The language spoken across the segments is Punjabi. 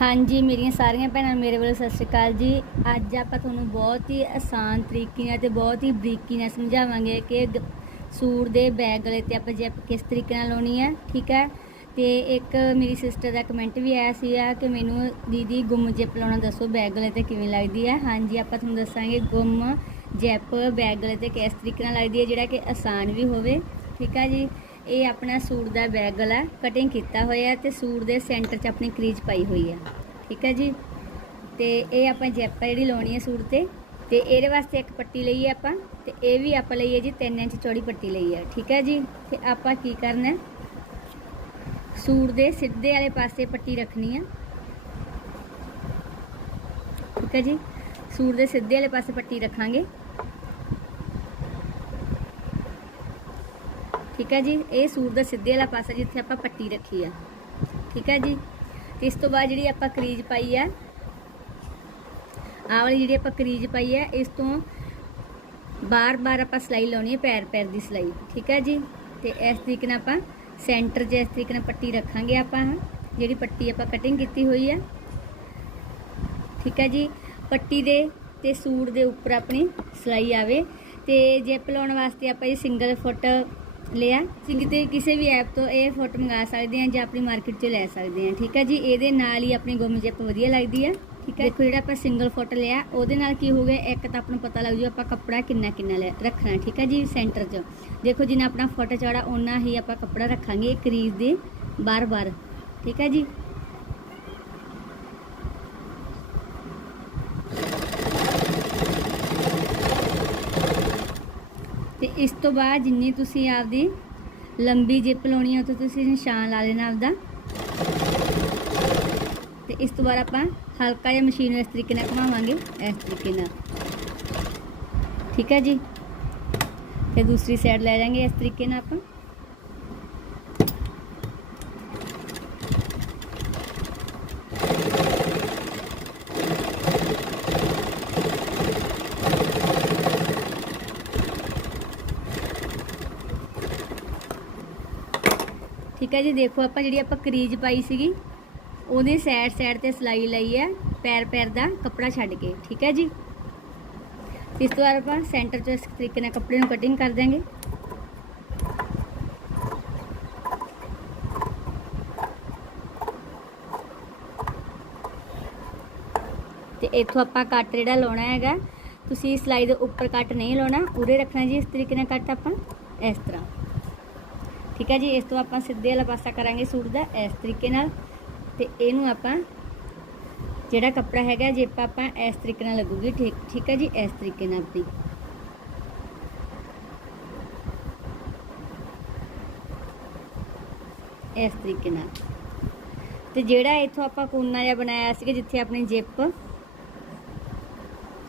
ਹਾਂਜੀ, ਮੇਰੀਆਂ ਸਾਰੀਆਂ ਭੈਣਾਂ ਨੂੰ ਮੇਰੇ ਵੱਲੋਂ ਸਤਿ ਸ਼੍ਰੀ ਅਕਾਲ ਜੀ। ਅੱਜ ਆਪਾਂ ਤੁਹਾਨੂੰ ਬਹੁਤ ਹੀ ਆਸਾਨ ਤਰੀਕੇ ਨਾਲ ਤੇ ਬਹੁਤ ਹੀ ਬਰੀਕੀ ਨਾਲ ਸਮਝਾਵਾਂਗੇ ਕਿ ਗ- ਸੂਟ ਦੇ ਬੈਗ ਗਲੇ ਤੇ ਆਪਾਂ ਜੈਪ ਕਿਸ ਤਰੀਕੇ ਨਾਲ ਲਾਉਣੀ ਹੈ ਠੀਕ ਹੈ? ਤੇ ਇੱਕ ਮੇਰੀ ਸਿਸਟਰ ਦਾ ਕਮੈਂਟ ਵੀ ਆਇਆ ਸੀਗਾ ਕਿ ਮੈਨੂੰ ਦੀਦੀ ਗੁੰਮ ਜੈਪ ਲਾਉਣਾ ਦੱਸੋ ਬੈਗ ਗਲੇ ਤੇ ਕਿਵੇਂ ਲੱਗਦੀ ਹੈ? ਹਾਂਜੀ, ਆਪਾਂ ਤੁਹਾਨੂੰ ਦੱਸਾਂਗੇ ਗੁੰਮ ਜੈਪ ਬੈਗ ਗਲੇ ਤੇ ਕਿਸ ਤਰੀਕੇ ਨਾਲ ਲੱਗਦੀ ਹੈ, ਜਿਹੜਾ ਕਿ ਆਸਾਨ ਵੀ ਹੋਵੇ, ਠੀਕ ਹੈ ਜੀ? ਇਹ ਆਪਣਾ ਸੂਟ ਦਾ ਬੈਗ ਗਲਾ ਕਟਿੰਗ ਕੀਤਾ ਹੋਇਆ ਤੇ ਸੂਟ ਦੇ ਸੈਂਟਰ 'ਚ ਆਪਣੀ ਕਰੀਜ਼ ਪਾਈ ਹੋਈ ਆ ਠੀਕ ਹੈ ਜੀ? ਤੇ ਇਹ ਆਪਾਂ ਜੈਪ ਜਿਹੜੀ ਲਾਉਣੀ ਹੈ ਸੂਟ ਤੇ ਤੇ ਇਹਦੇ ਵਾਸਤੇ ਇੱਕ ਪੱਟੀ ਲਈ ਹੈ ਆਪਾਂ, ਤੇ ਇਹ ਵੀ ਆਪਾਂ ਲਈ ਹੈ ਜੀ 3 ਇੰਚ ਚੌੜੀ ਪੱਟੀ ਲਈ ਹੈ। ਠੀਕ ਹੈ ਜੀ? ਤੇ ਆਪਾਂ ਕੀ ਕਰਨਾ ਸੂਟ ਦੇ ਸਿੱਧੇ ਵਾਲੇ ਪਾਸੇ ਪੱਟੀ ਰੱਖਣੀ ਆ ਠੀਕ ਹੈ ਜੀ? ਸੂਟ ਦੇ ਸਿੱਧੇ ਵਾਲੇ ਪਾਸੇ ਪੱਟੀ ਰੱਖਾਂਗੇ। ਠੀਕ ਹੈ ਜੀ? ਇਹ ਸੂਟ ਦਾ ਸਿੱਧੇ ਵਾਲਾ ਪਾਸਾ ਜਿੱਥੇ ਆਪਾਂ ਪੱਟੀ ਰੱਖੀ ਆ। ਠੀਕ ਹੈ ਜੀ? ਤੇ ਇਸ ਤੋਂ ਬਾਅਦ ਜਿਹੜੀ ਆਪਾਂ ਕਰੀਜ਼ ਪਾਈ ਆ, ਆਹ ਵਾਲੀ ਜਿਹੜੀ ਆਪਾਂ ਕਰੀਜ਼ ਪਾਈ ਆ, ਇਸ ਤੋਂ ਬਾਰ-ਬਾਰ ਆਪਾਂ ਸਲਾਈ ਲਾਉਣੀ ਹੈ ਪੈਰ ਪੈਰ ਦੀ ਸਲਾਈ। ਠੀਕ ਹੈ ਜੀ? ਤੇ ਇਸ ਤਰੀਕੇ ਨਾਲ ਆਪਾਂ ਸੈਂਟਰ 'ਚ ਇਸ ਤਰੀਕੇ ਨਾਲ ਪੱਟੀ ਰੱਖਾਂਗੇ ਆਪਾਂ, ਜਿਹੜੀ ਪੱਟੀ ਆਪਾਂ ਕਟਿੰਗ ਕੀਤੀ ਹੋਈ ਆ। ਠੀਕ ਹੈ ਜੀ? ਪੱਟੀ ਦੇ ਤੇ ਸੂਟ ਦੇ ਉੱਪਰ ਆਪਣੀ ਸਲਾਈ ਆਵੇ। ਤੇ ਜਿਪ ਲਾਉਣ ਵਾਸਤੇ ਆਪਾਂ ਇਹ ਸਿੰਗਲ ਫੁੱਟ ਲਿਆ। ਤੁਸੀਂ ਕਿਤੇ ਕਿਸੇ ਵੀ ਐਪ ਤੋਂ ਇਹ ਫੁੱਟ ਮੰਗਾ ਸਕਦੇ ਆ ਜਾਂ ਆਪਣੀ ਮਾਰਕੀਟ 'ਚ ਲੈ ਸਕਦੇ ਆ। ਠੀਕ ਹੈ ਜੀ? ਇਹਦੇ ਨਾਲ ਹੀ ਆਪਣੀ ਗੁੰਮ ਜੈਪ ਵਧੀਆ ਲੱਗਦੀ ਆ। ਠੀਕ ਹੈ ਦੇਖੋ ਜਿਹੜਾ ਆਪਾਂ ਸਿੰਗਲ ਫੁੱਟ ਲਿਆ, ਉਹਦੇ ਨਾਲ ਕੀ ਹੋ ਗਿਆ? ਇੱਕ ਤਾਂ ਆਪਾਂ ਨੂੰ ਪਤਾ ਲੱਗ ਜੂ ਆਪਾਂ ਕੱਪੜਾ ਕਿੰਨਾ ਕਿੰਨਾ ਲੈ ਰੱਖਣਾ। ਠੀਕ ਹੈ ਜੀ? ਸੈਂਟਰ 'ਚ। ਦੇਖੋ ਜਿੰਨਾ ਆਪਣਾ ਫੁੱਟ ਚੌੜਾ, ਓਨਾ ਹੀ ਆਪਾਂ ਕੱਪੜਾ ਰੱਖਾਂਗੇ ਕਰੀਜ਼ ਦੇ ਬਾਰ-ਬਾਰ। ਠੀਕ ਹੈ ਜੀ? ਤੇ ਇਸ ਤੋਂ ਬਾਅਦ ਜਿੰਨੀ ਤੁਸੀਂ ਆਪਦੀ ਲੰਬੀ ਜਿੱਪ ਲਾਉਣੀ ਹੈ ਉੱਥੇ ਤੁਸੀਂ ਨਿਸ਼ਾਨ ਲਾ ਲੈਣਾ ਆਪਦਾ। ਤੇ ਇਸ ਤੋਂ ਬਾਅਦ ਆਪਾਂ ਹਲਕਾ ਜਿਹਾ ਮਸ਼ੀਨ ਨੂੰ ਇਸ ਤਰੀਕੇ ਨਾਲ ਘੁਮਾਵਾਂਗੇ, ਇਸ ਤਰੀਕੇ ਨਾਲ। ਠੀਕ ਹੈ ਜੀ? ਤੇ ਦੂਸਰੀ ਸਾਈਡ ਲੈ ਜਾਾਂਗੇ, ਇਸ ਤਰੀਕੇ ਨਾਲ ਆਪਾਂ। ਠੀਕ ਹੈ ਜੀ, ਦੇਖੋ ਆਪਾਂ ਜਿਹੜੀ ਆਪਾਂ ਕਰੀਜ਼ ਪਾਈ ਸੀਗੀ ਉਹਦੇ ਸਾਈਡ ਸਾਈਡ ਤੇ ਸਲਾਈ ਲਈ ਹੈ, ਪੈਰ ਪੈਰ ਦਾ ਕੱਪੜਾ ਛੱਡ ਕੇ, ਠੀਕ ਹੈ ਜੀ। ਇਸ ਤੋਂ ਬਾਅਦ ਆਪਾਂ ਸੈਂਟਰ 'ਚੋਂ ਇਸ ਤਰੀਕੇ ਨਾਲ ਕੱਪੜੇ ਨੂੰ ਕਟਿੰਗ ਕਰ ਦਾਂਗੇ ਤੇ ਇੱਥੋਂ ਆਪਾਂ ਕੱਟ ਜਿਹੜਾ ਲਾਉਣਾ ਹੈਗਾ, ਤੁਸੀਂ ਸਲਾਈ ਦੇ ਉੱਪਰ ਕੱਟ ਨਹੀਂ ਲਾਉਣਾ, ਉਰੇ ਰੱਖਣਾ ਜੀ, ਇਸ ਤਰੀਕੇ ਨਾਲ ਕੱਟ ਆਪਾਂ, ਇਸ ਤਰ੍ਹਾਂ। ਠੀਕ ਹੈ ਜੀ, ਇਸ ਤੋਂ ਆਪਾਂ ਸਿੱਧੇ ਵਾਲਾ ਪਾਸਾ ਕਰਾਂਗੇ ਸੂਟ ਦਾ, ਇਸ ਤਰੀਕੇ ਨਾਲ। ਤੇ ਇਹਨੂੰ ਆਪਾਂ ਜਿਹੜਾ ਕੱਪੜਾ ਹੈਗਾ ਜੇਪ ਆਪਾਂ ਇਸ ਤਰੀਕੇ ਨਾਲ ਲੱਗੂਗੀ, ਠੀਕ ਠੀਕ ਹੈ ਜੀ, ਇਸ ਤਰੀਕੇ ਨਾਲ ਆਪਣੀ। ਇਸ ਤਰੀਕੇ ਨਾਲ। ਤੇ ਜਿਹੜਾ ਇੱਥੋਂ ਆਪਾਂ ਕੋਨਾ ਜਿਹਾ ਬਣਾਇਆ ਸੀਗਾ, ਜਿੱਥੇ ਆਪਣੀ ਜਿਪ,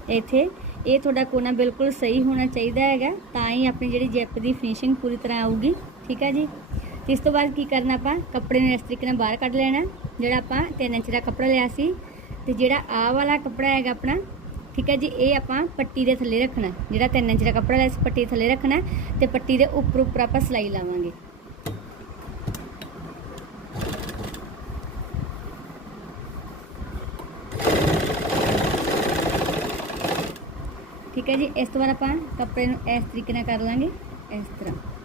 ਇੱਥੇ, ਇਹ ਤੁਹਾਡਾ ਕੋਨਾ ਬਿਲਕੁਲ ਸਹੀ ਹੋਣਾ ਚਾਹੀਦਾ ਹੈਗਾ, ਤਾਂ ਹੀ ਆਪਣੀ ਜਿਹੜੀ ਜਿਪ ਦੀ ਫਿਨਿਸ਼ਿੰਗ ਪੂਰੀ ਤਰ੍ਹਾਂ ਆਊਗੀ। ਠੀਕ ਹੈ ਜੀ? ਤੇ ਇਸ ਤੋਂ ਬਾਅਦ ਕੀ ਕਰਨਾ ਆਪਾਂ? ਕੱਪੜੇ ਨੂੰ ਇਸ ਤਰੀਕੇ ਨਾਲ ਬਾਹਰ ਕੱਢ ਲੈਣਾ, ਜਿਹੜਾ ਆਪਾਂ 3 ਇੰਚ ਦਾ ਕੱਪੜਾ ਲਿਆ ਸੀ। ਤੇ ਜਿਹੜਾ ਆਹ ਵਾਲਾ ਕੱਪੜਾ ਹੈਗਾ ਆਪਣਾ, ਠੀਕ ਹੈ ਜੀ, ਇਹ ਆਪਾਂ ਪੱਟੀ ਦੇ ਥੱਲੇ ਰੱਖਣਾ। ਜਿਹੜਾ 3 ਇੰਚ ਦਾ ਕੱਪੜਾ ਲਿਆ ਸੀ, ਪੱਟੀ ਦੇ ਥੱਲੇ ਰੱਖਣਾ ਤੇ ਪੱਟੀ ਦੇ ਉੱਪਰ ਉੱਪਰ ਆਪਾਂ ਸਲਾਈ ਲਾਵਾਂਗੇ। ਠੀਕ ਹੈ ਜੀ, ਇਸ ਤੋਂ ਬਾਅਦ ਆਪਾਂ ਕੱਪੜੇ ਨੂੰ ਇਸ ਤਰੀਕੇ ਨਾਲ ਕਰ ਲਾਂਗੇ, ਇਸ ਤਰ੍ਹਾਂ।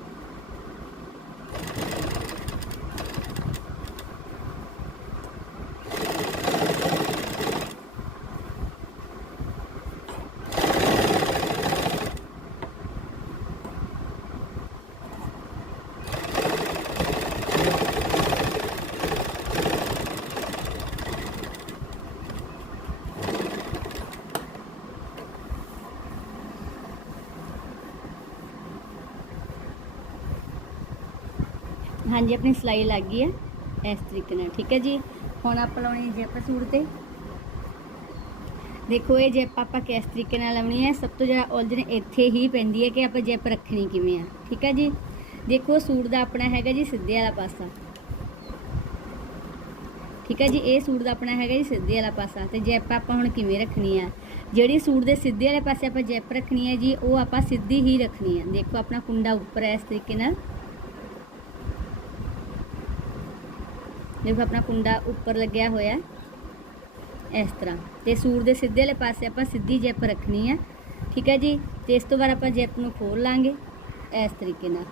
ਹਾਂਜੀ, ਆਪਣੀ ਸਲਾਈ ਲੱਗ ਗਈ ਹੈ। ਇਸ ਤਰੀਕੇ ਨਾਲ, ਠੀਕ ਹੈ ਜੀ। ਹੁਣ ਆਪਾਂ ਲਾਉਣੀ ਜੈਪ ਸੂਟ ਤੇ। ਦੇਖੋ, ਇਹ ਜੈਪ ਆਪਾਂ ਕਿਸ ਤਰੀਕੇ ਨਾਲ ਲਾਉਣੀ ਹੈ, ਸਭ ਤੋਂ ਜ਼ਿਆਦਾ ਉਲਝਣ ਇੱਥੇ ਹੀ ਪੈਂਦੀ ਹੈ ਕਿ ਆਪਾਂ ਜੈਪ ਰੱਖਣੀ ਕਿਵੇਂ ਆ, ਠੀਕ ਹੈ ਜੀ। ਦੇਖੋ ਸੂਟ ਦਾ ਆਪਣਾ ਹੈਗਾ ਜੀ ਸਿੱਧੇ ਵਾਲਾ ਪਾਸਾ। ਠੀਕ ਹੈ ਜੀ, ਇਹ ਸੂਟ ਦਾ ਆਪਣਾ ਹੈਗਾ ਜੀ ਸਿੱਧੇ ਵਾਲਾ ਪਾਸਾ ਤੇ ਜੈਪ ਆਪਾਂ ਹੁਣ ਕਿਵੇਂ ਰੱਖਣੀ ਆ? ਜਿਹੜੀ ਸੂਟ ਦੇ ਸਿੱਧੇ ਵਾਲੇ ਪਾਸੇ ਆਪਾਂ ਜੈਪ ਰੱਖਣੀ ਹੈ ਜੀ, ਉਹ ਆਪਾਂ ਸਿੱਧੀ ਹੀ ਰੱਖਣੀ ਹੈ ਦੇਖੋ, ਆਪਣਾ ਕੁੰਡਾ ਉੱਪਰ ਹੈ ਇਸ ਤਰੀਕੇ ਨਾਲ। ਦੇਖੋ ਆਪਣਾ ਕੁੰਡਾ ਉੱਪਰ ਲੱਗਿਆ ਹੋਇਆ ਇਸ ਤਰ੍ਹਾਂ। ਤੇ ਸੂਰ ਦੇ ਸਿੱਧੇ ਵਾਲੇ ਪਾਸੇ ਆਪਾਂ ਸਿੱਧੀ ਜੈਪ ਰੱਖਣੀ ਆ ਠੀਕ ਹੈ ਜੀ? ਤੇ ਇਸ ਤੋਂ ਬਾਅਦ ਆਪਾਂ ਜੈਪ ਨੂੰ ਖੋਲ ਲਾਂਗੇ ਇਸ ਤਰੀਕੇ ਨਾਲ।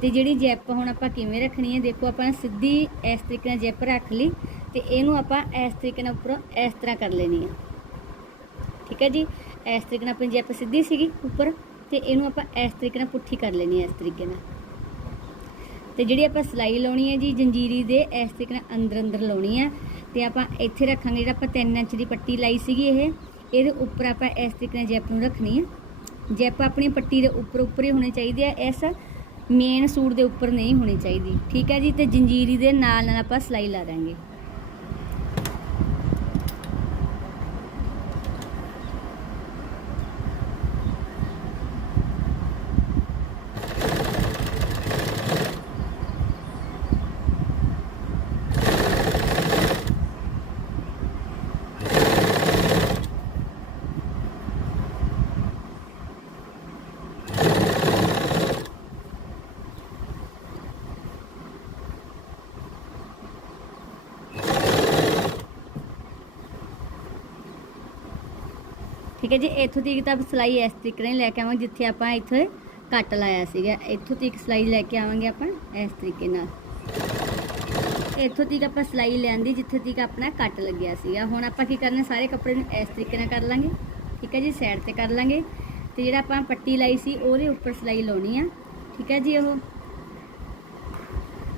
ਤੇ ਜਿਹੜੀ ਜੈਪ ਹੁਣ ਆਪਾਂ ਕਿਵੇਂ ਰੱਖਣੀ ਹੈ, ਦੇਖੋ ਆਪਾਂ ਸਿੱਧੀ ਇਸ ਤਰੀਕੇ ਨਾਲ ਜੈਪ ਰੱਖ ਲਈ ਤੇ ਇਹਨੂੰ ਆਪਾਂ ਇਸ ਤਰੀਕੇ ਨਾਲ ਉੱਪਰੋਂ ਇਸ ਤਰ੍ਹਾਂ ਕਰ ਲੈਣੀ ਹੈ। ਠੀਕ ਹੈ ਜੀ? ਇਸ ਤਰੀਕੇ ਨਾਲ ਆਪਣੀ ਜੈਪ ਸਿੱਧੀ ਸੀਗੀ ਉੱਪਰ ਤੇ ਇਹਨੂੰ ਆਪਾਂ ਇਸ ਤਰੀਕੇ ਨਾਲ ਪੁੱਠੀ ਕਰ ਲੈਣੀ ਹੈ ਇਸ ਤਰੀਕੇ ਨਾਲ। ਤੇ ਜਿਹੜੀ ਆਪਾਂ ਸਲਾਈ ਲਾਉਣੀ ਹੈ ਜੀ, ਜੰਜੀਰੀ ਦੇ, ਇਸ ਤਰੀਕੇ ਨਾਲ ਅੰਦਰ ਅੰਦਰ ਲਾਉਣੀ ਹੈ। ਤੇ ਆਪਾਂ ਇੱਥੇ ਰੱਖਾਂਗੇ ਜਿਹੜਾ ਆਪਾਂ 3 ਇੰਚ ਦੀ ਪੱਟੀ ਲਾਈ ਸੀਗੀ ਇਹ, ਇਹਦੇ ਉੱਪਰ ਆਪਾਂ ਇਸ ਤਰੀਕੇ ਨਾਲ ਜੈਪ ਨੂੰ ਰੱਖਣੀ ਹੈ। ਜੈਪ ਆਪਣੀ ਪੱਟੀ ਦੇ ਉੱਪਰ ਉੱਪਰ ਹੀ ਹੋਣੀ ਚਾਹੀਦੀ ਹੈ, ਇਸ ਮੇਨ ਸੂਟ ਦੇ ਉੱਪਰ ਨਹੀਂ ਹੋਣੀ ਚਾਹੀਦੀ। ਠੀਕ ਹੈ ਜੀ, ਤੇ ਜੰਜੀਰੀ ਦੇ ਨਾਲ ਨਾਲ ਆਪਾਂ ਸਲਾਈ ਲਾ ਦਾਂਗੇ। ਠੀਕ ਹੈ ਜੀ, ਇੱਥੋਂ ਤੱਕ ਤਾਂ ਸਲਾਈ ਇਸ ਤਰੀਕੇ ਨਾਲ ਲੈ ਕੇ ਆਵਾਂਗੇ ਜਿੱਥੇ ਆਪਾਂ ਇੱਥੇ ਕੱਟ ਲਾਇਆ ਸੀਗਾ। ਇੱਥੋਂ ਤੱਕ ਸਲਾਈ ਲੈ ਕੇ ਆਵਾਂਗੇ ਆਪਾਂ ਇਸ ਤਰੀਕੇ ਨਾਲ। ਇੱਥੋਂ ਤੀਕ ਆਪਾਂ ਸਲਾਈ ਲੈਂਦੀ ਜਿੱਥੇ ਤੀਕ ਆਪਣਾ ਕੱਟ ਲੱਗਿਆ ਸੀਗਾ। ਹੁਣ ਆਪਾਂ ਕੀ ਕਰਨਾ, ਸਾਰੇ ਕੱਪੜੇ ਨੂੰ ਇਸ ਤਰੀਕੇ ਨਾਲ ਕਰ ਲਾਂਗੇ। ਠੀਕ ਹੈ ਜੀ ਸਾਈਡ ਤੇ ਕਰ ਲਾਂਗੇ। ਤੇ ਜਿਹੜਾ ਆਪਾਂ ਪੱਟੀ ਲਾਈ ਸੀ, ਉਹਦੇ ਉੱਪਰ ਸਲਾਈ ਲਾਉਣੀ ਆ। ਠੀਕ ਹੈ ਜੀ ਉਹ।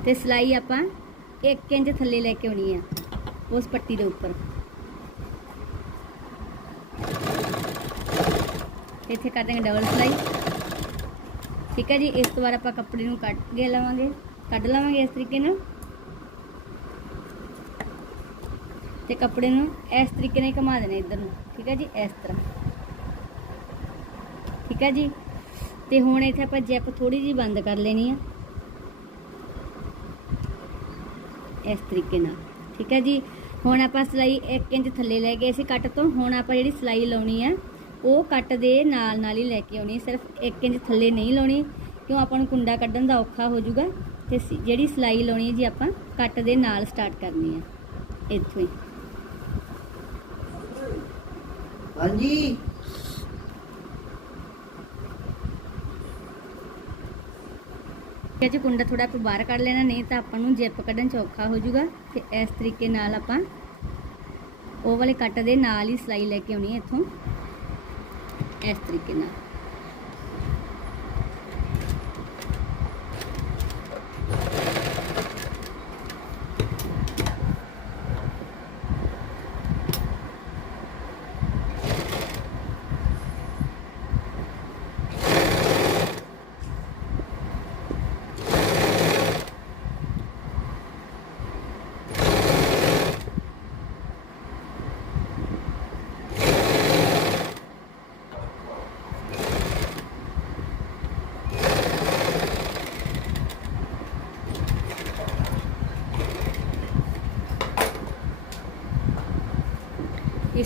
ਤੇ ਸਲਾਈ ਆਪਾਂ 1 ਇੰਚ ਥੱਲੇ ਲੈ ਕੇ ਆਉਣੀ ਆ, ਉਸ ਪੱਟੀ ਦੇ ਉੱਪਰ। ਇੱਥੇ ਕਰ ਦਾਂਗੇ ਡਬਲ ਸਲਾਈ ਠੀਕ ਹੈ ਜੀ, ਇਸ ਤੋਂ ਬਾਅਦ ਆਪਾਂ ਕੱਪੜੇ ਨੂੰ ਕੱਟ ਕੇ ਲਵਾਂਗੇ। ਕੱਢ ਲਵਾਂਗੇ ਇਸ ਤਰੀਕੇ ਨਾਲ। ਤੇ ਕੱਪੜੇ ਨੂੰ ਇਸ ਤਰੀਕੇ ਨਾਲ ਹੀ ਘੁਮਾ ਦੇਣਾ ਇੱਧਰ ਨੂੰ। ਠੀਕ ਹੈ ਜੀ, ਇਸ ਤਰ੍ਹਾਂ। ਠੀਕ ਹੈ ਜੀ। ਤੇ ਹੁਣ ਇੱਥੇ ਆਪਾਂ ਜੈਪ ਥੋੜੀ ਜਿਹੀ ਬੰਦ ਕਰ ਲੈਣੀ ਆ। ਇਸ ਤਰੀਕੇ ਨਾਲ। ਠੀਕ ਹੈ ਜੀ। ਹੁਣ ਆਪਾਂ ਸਲਾਈ 1 ਇੰਚ ਥੱਲੇ ਲੈ ਗਏ ਸੀ ਕੱਟ ਤੋਂ। ਹੁਣ ਆਪਾਂ ਜਿਹੜੀ ਸਲਾਈ ਲਾਉਣੀ ਆ ਉਹ ਕੱਟ ਦੇ ਨਾਲ ਨਾਲ ਹੀ ਲੈ ਕੇ ਆਉਣੀ ਸਿਰਫ 1 ਇੰਚ ਥੱਲੇ ਨਹੀਂ ਲਾਉਣੀ ਕਿਉਂ ਆਪਾਂ ਨੂੰ ਕੁੰਡਾ ਕੱਢਣ ਦਾ ਔਖਾ ਹੋ ਜਾਊਗਾ। ਤੇ ਜਿਹੜੀ ਸਲਾਈ ਲਾਉਣੀ ਹੈ ਜੀ ਆਪਾਂ ਕੱਟ ਦੇ ਨਾਲ ਸਟਾਰਟ ਕਰਨੀ ਹੈ। ਇੱਥੋਂ ਹੀ। ਹਾਂਜੀ। ਹੈ ਜੀ ਕੁੰਡਾ ਥੋੜਾ ਆਪਾਂ ਬਾਹਰ ਕੱਢ ਲੈਣਾ ਨਹੀਂ ਤਾਂ ਆਪਾਂ ਨੂੰ ਜਿੱਪ ਕੱਢਣ ਚ ਔਖਾ ਹੋ ਜਾਊਗਾ। ਤੇ ਇਸ ਤਰੀਕੇ ਨਾਲ ਆਪਾਂ ਉਹ ਵਾਲੇ ਕੱਟ ਦੇ ਨਾਲ ਹੀ ਸਲਾਈ ਲੈ ਕੇ ਆਉਣੀ ਹੈ ਇੱਥੋਂ। ਇਸ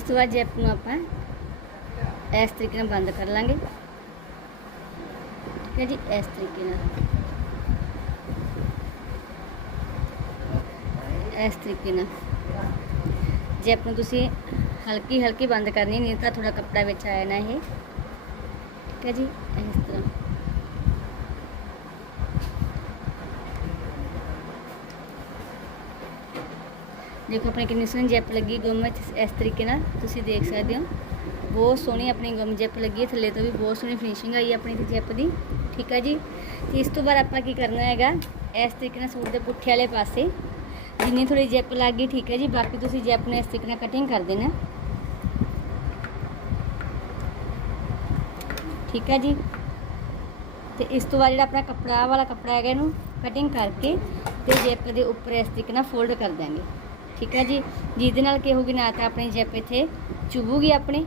ਇਸ ਤੋਂ ਬਾਅਦ ਜਿੱਪ ਨੂੰ ਆਪਾਂ ਇਸ ਤਰੀਕੇ ਨਾਲ ਬੰਦ ਕਰ ਲਾਂਗੇ ਠੀਕ ਹੈ ਜੀ ਇਸ ਤਰੀਕੇ ਨਾਲ ਇਸ ਤਰੀਕੇ ਨਾਲ ਜਿੱਪ ਨੂੰ ਤੁਸੀਂ ਹਲਕੀ ਹਲਕੀ ਬੰਦ ਕਰਨੀ ਨਹੀਂ ਤਾਂ ਥੋੜਾ ਕੱਪੜਾ ਵਿੱਚ ਆਇਆ ਨਾ ਇਹ ਠੀਕ ਹੈ ਜੀ ਇਸ ਤਰ੍ਹਾਂ ਦੇਖੋ ਆਪਣੇ ਕਿੰਨੀ ਸੋਹਣੀ ਜੈਪ ਲੱਗੀ, ਗੁੰਮ ਵਿੱਚ ਇਸ ਤਰੀਕੇ ਨਾਲ ਤੁਸੀਂ ਦੇਖ ਸਕਦੇ ਹੋ। ਬਹੁਤ ਸੋਹਣੀ ਆਪਣੀ ਗੁੰਮ ਜੈਪ ਲੱਗੀ ਹੈ, ਥੱਲੇ ਤੋਂ ਵੀ ਬਹੁਤ ਸੋਹਣੀ ਫਿਨਿਸ਼ਿੰਗ ਆਈ ਹੈ ਆਪਣੀ ਤੇ ਜੈਪ ਦੀ, ਠੀਕ ਹੈ ਜੀ? ਤੇ ਇਸ ਤੋਂ ਬਾਅਦ ਆਪਾਂ ਕੀ ਕਰਨਾ ਹੈਗਾ, ਇਸ ਤਰੀਕੇ ਨਾਲ ਸੂਟ ਦੇ ਪੁੱਠੇ ਵਾਲੇ ਪਾਸੇ, ਜਿੰਨੀ ਥੋੜੀ ਜੈਪ ਲੱਗ ਗਈ, ਠੀਕ ਹੈ ਜੀ? ਬਾਕੀ ਤੁਸੀਂ ਜੈਪ ਨੂੰ ਇਸ ਤਰੀਕੇ ਨਾਲ ਕਟਿੰਗ ਕਰ ਦੇਣਾ। ਠੀਕ ਹੈ ਜੀ? ਤੇ ਇਸ ਤੋਂ ਬਾਅਦ ਜਿਹੜਾ ਆਪਣਾ ਕੱਪੜਾ ਵਾਲਾ ਕੱਪੜਾ ਹੈਗਾ ਇਹਨੂੰ ਕਟਿੰਗ ਕਰਕੇ ਤੇ ਜੈਪ ਦੇ ਉੱਪਰ ਇਸ ਤਰੀਕੇ ਨਾਲ ਫੋਲਡ ਕਰ ਦਾਂਗੇ ਠੀਕ ਹੈ ਜੀ? ਜਿਹਦੇ ਨਾਲ ਕੀ ਹੋਊਗੀ, ਨਾ ਤਾਂ ਆਪਣੀ ਜੈਪ ਇੱਥੇ ਚੁਭੂਗੀ ਆਪਣੀ,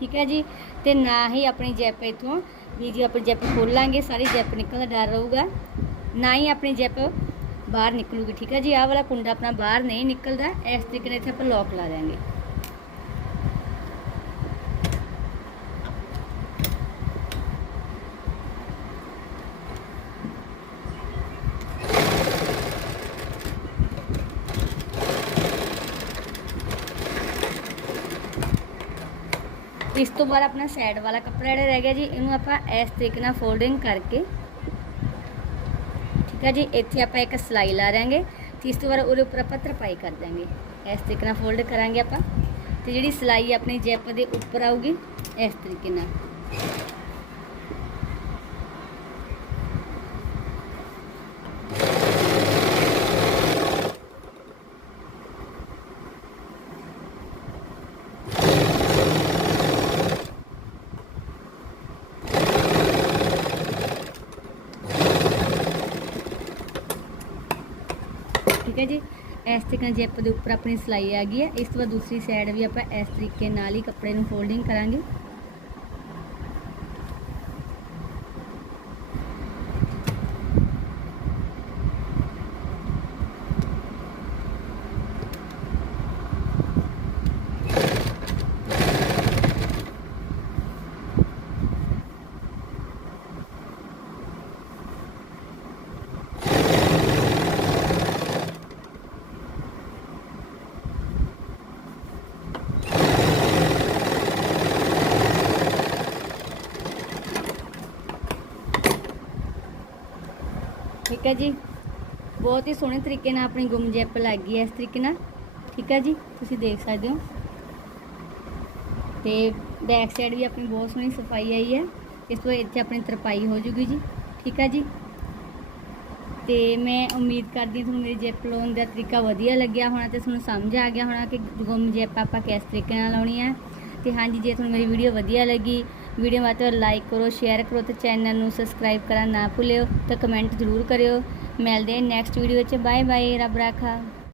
ਠੀਕ ਹੈ ਜੀ? ਤੇ ਨਾ ਹੀ ਆਪਣੀ ਜੈਪ ਇੱਥੋਂ ਵੀ ਜੀ ਆਪਣੀ ਜੈਪ ਖੋਲਾਂਗੇ ਸਾਰੀ ਜੈਪ ਨਿਕਲਣ ਦਾ ਡਰ ਰਹੂਗਾ। ਨਾ ਹੀ ਆਪਣੀ ਜੈਪ ਬਾਹਰ ਨਿਕਲੂਗੀ, ਠੀਕ ਹੈ ਜੀ? ਆਹ ਵਾਲਾ ਕੁੰਡਾ ਆਪਣਾ ਬਾਹਰ ਨਹੀਂ ਨਿਕਲਦਾ, ਇਸ ਤਰੀਕੇ ਨਾਲ ਇੱਥੇ ਆਪਾਂ ਲੋਕ ਲਾ ਦਾਂਗੇ ਇਸ ਤੋਂ ਬਾਅਦ ਆਪਣਾ ਸਾਈਡ ਵਾਲਾ ਕੱਪੜਾ ਜਿਹੜਾ ਰਹਿ ਗਿਆ ਜੀ, ਇਹਨੂੰ ਆਪਾਂ ਇਸ ਤਰੀਕੇ ਨਾਲ ਫੋਲਡਿੰਗ ਕਰਕੇ, ਠੀਕ ਹੈ ਜੀ, ਇੱਥੇ ਆਪਾਂ ਇੱਕ ਸਲਾਈ ਲਾ ਰਾਂਗੇ ਤੇ ਇਸ ਤੋਂ ਬਾਅਦ ਉਹਦੇ ਉੱਪਰ ਆਪਾਂ ਤਰਪਾਈ ਕਰ ਦਾਂਗੇ ਇਸ ਤਰੀਕੇ ਨਾਲ ਫੋਲਡ ਕਰਾਂਗੇ ਆਪਾਂ ਤੇ ਜਿਹੜੀ ਸਲਾਈ ਆਪਣੀ ਜੈਪ ਦੇ ਉੱਪਰ ਆਊਗੀ, ਇਸ ਤਰੀਕੇ ਨਾਲ। ਹੈ ਜੀ। ਇਸ ਤਰੀਕੇ ਨਾਲ ਜੈਪ ਦੇ ਉੱਪਰ ਆਪਣੀ ਸਿਲਾਈ ਆ ਗਈ ਹੈ, ਇਸ ਤੋਂ ਬਾਅਦ ਦੂਸਰੀ ਸਾਈਡ ਵੀ ਆਪਾਂ ਇਸ ਤਰੀਕੇ ਨਾਲ ਹੀ ਕੱਪੜੇ ਨੂੰ ਫੋਲਡਿੰਗ ਕਰਾਂਗੇ। ਠੀਕ ਹੈ ਜੀ। ਬਹੁਤ ਹੀ ਸੋਹਣੇ ਤਰੀਕੇ ਨਾਲ ਆਪਣੀ ਗੁੰਮ ਜੈਪ ਲੱਗ ਗਈ ਹੈ ਇਸ ਤਰੀਕੇ ਨਾਲ। ਠੀਕ ਹੈ ਜੀ, ਤੁਸੀਂ ਦੇਖ ਸਕਦੇ ਹੋ। ਤੇ ਬੈਕ ਸਾਈਡ ਵੀ ਆਪਣੀ ਬਹੁਤ ਸੋਹਣੀ ਸਫ਼ਾਈ ਆਈ ਹੈ। ਇਸ ਤੋਂ ਬਾਅਦ ਇੱਥੇ ਆਪਣੀ ਤਰਪਾਈ ਹੋ ਜੂਗੀ ਜੀ। ਠੀਕ ਹੈ ਜੀ। ਤੇ ਮੈਂ ਉਮੀਦ ਕਰਦੀ ਤੁਹਾਨੂੰ ਮੇਰੀ ਜੈਪ ਲਾਉਣ ਦਾ ਤਰੀਕਾ ਵਧੀਆ ਲੱਗਿਆ ਹੋਣਾ ਤੇ ਤੁਹਾਨੂੰ ਸਮਝ ਆ ਗਿਆ ਹੋਣਾ ਕਿ ਗੁੰਮ ਜੈਪ ਆਪਾਂ ਕਿਸ ਤਰੀਕੇ ਨਾਲ ਲਾਉਣੀ ਹੈ। ਤੇ ਹਾਂਜੀ, ਜੇ ਤੁਹਾਨੂੰ ਮੇਰੀ ਵੀਡੀਓ ਵਧੀਆ ਲੱਗੀ ਵੀਡੀਓ ਵੱਧ ਤੋਂ ਲਾਈਕ ਕਰੋ ਸ਼ੇਅਰ ਕਰੋ ਤੇ ਚੈਨਲ ਨੂੰ ਸਬਸਕ੍ਰਾਈਬ ਕਰਨਾ ਨਾ ਭੁੱਲਿਓ ਤੇ ਕਮੈਂਟ ਜ਼ਰੂਰ ਕਰਿਓ। ਮਿਲਦੇ ਹਾਂ ਨੈਕਸਟ ਵੀਡੀਓ ਵਿੱਚ ਬਾਏ ਬਾਏ ਰੱਬ ਰਾਖਾ।